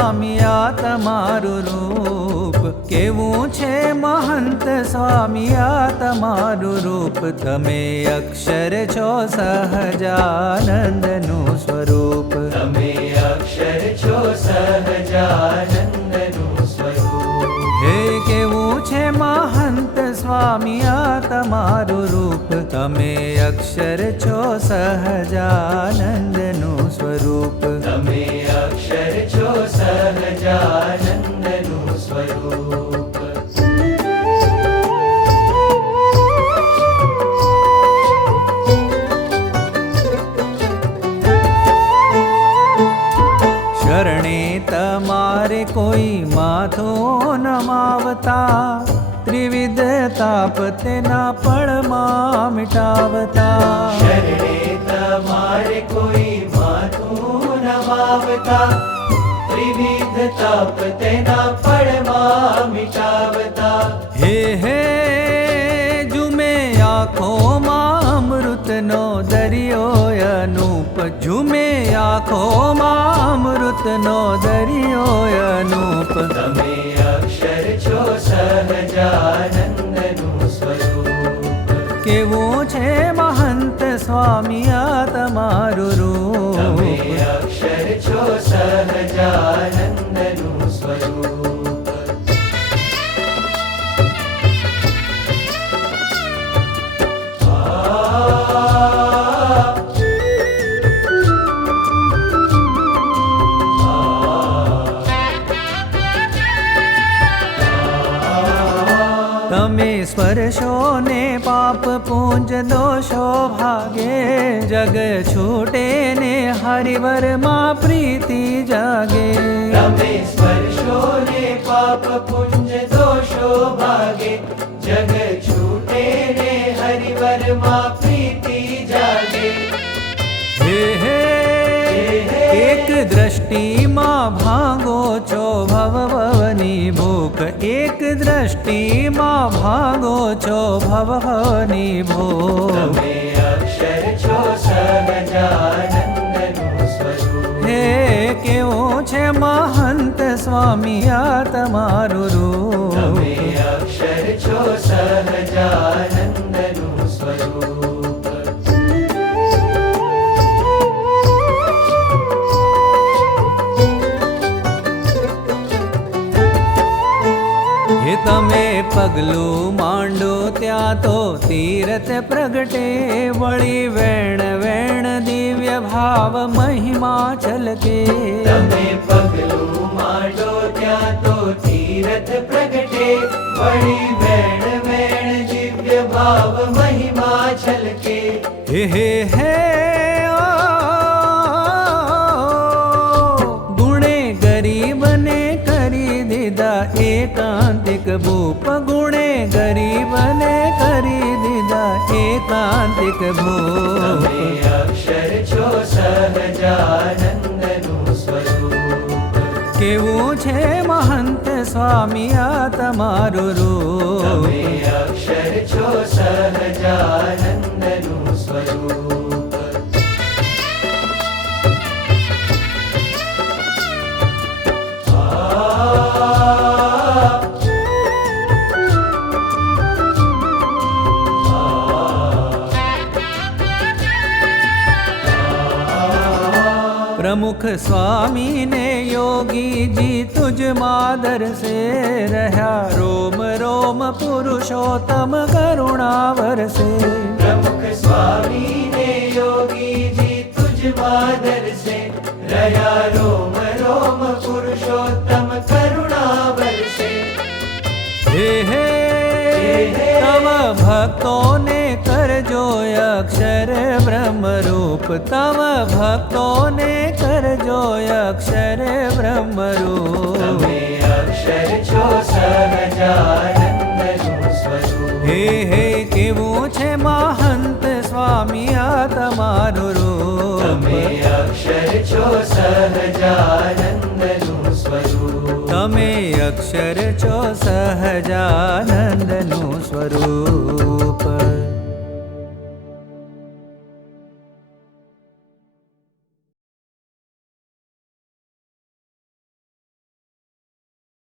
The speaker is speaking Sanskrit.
સ્વામી આ તમારું રૂપ કેવું છે? મહંત સ્વામી આ તમારું રૂપ. તમે અક્ષર છો સહજાનંદનું સ્વરૂપ. તમે અક્ષર છો સહજાનંદનું સ્વરૂપ. હે કેવું છે મહંત સ્વામી આ તમારું રૂપ? તમે અક્ષર છો સહજાનંદનું સ્વરૂપ. શરણે તમારે કોઈ માથો નમાવતા ત્રિવિધ તાપ તેના પળમાં મિટાવતા. તમારે કોઈ માથું નમાવતા ત્રિવિધ તાપ તેના પડમાં મિટાવતા હે હે જુમે આંખોમાં અમૃતનો દરિયો અનૂપ ઝુમે આંખોમાં અમૃતનો દરિયો અનૂપ તમે અક્ષર છો સહજાનંદનું સ્વરૂપ કેવું છે મહંત સ્વામી આ તમારું તમે રૂપ અક્ષર सहजान स्पर्शो ने पाप पूंज दोषो भागे। जग छोटे ने हरिवर मा प्रीति जागे। स्पर्शो ने पाप पूंज दोषो भागे। जग छोटे ने हरिवर मा प्रीति जागे। हे हे एक दृष्टि मा भागो चो भवा निभूक एक दृष्टि मा भागो छो चो भीभु हे के छे महान्त स्वामी आमाुरूप પગલું માંડો ત્યાં તો તીરથ પ્રગટે વળી વેણ વેણ દિવ્ય ભાવ મહિમા છલકે તમે પગલું માંડો ત્યાં તો તીરથ પ્રગટે વળી વેણ વેણ દિવ્ય ભાવ મહિમા છલકે હે હે હે એકાંતિક તમે ભૂપ અક્ષર છો સહજાનંદનું સ્વરૂપ કેવું છે મહંત સ્વામી આ તમારું રૂપ તમે અક્ષર છો સહજાનંદનું સ્વરૂપ प्रमुख स्वामी ने योगी जी तुझ मादर से रहा। रोम रोम पुरुषोत्तम करुणावर से। प्रमुख स्वामी ने योगी जी तुझ मादर से रया रोम रोम पुरुषोत्तम करुणावर से। हे हे तव भक्तों ने कर जो अक्षर ब्रह्म रूप तव भक्तों ने कर जो अक्षर ब्रह्म रूप તમે અક્ષર છો સહજાનંદનું સ્વરૂપ હે હે કેવું છે મહંત સ્વામી આ તમારું રૂપ તમે અક્ષર છો સહજાનંદનું સ્વરૂપ તમે અક્ષર છો સહજાનંદનું સ્વરૂપ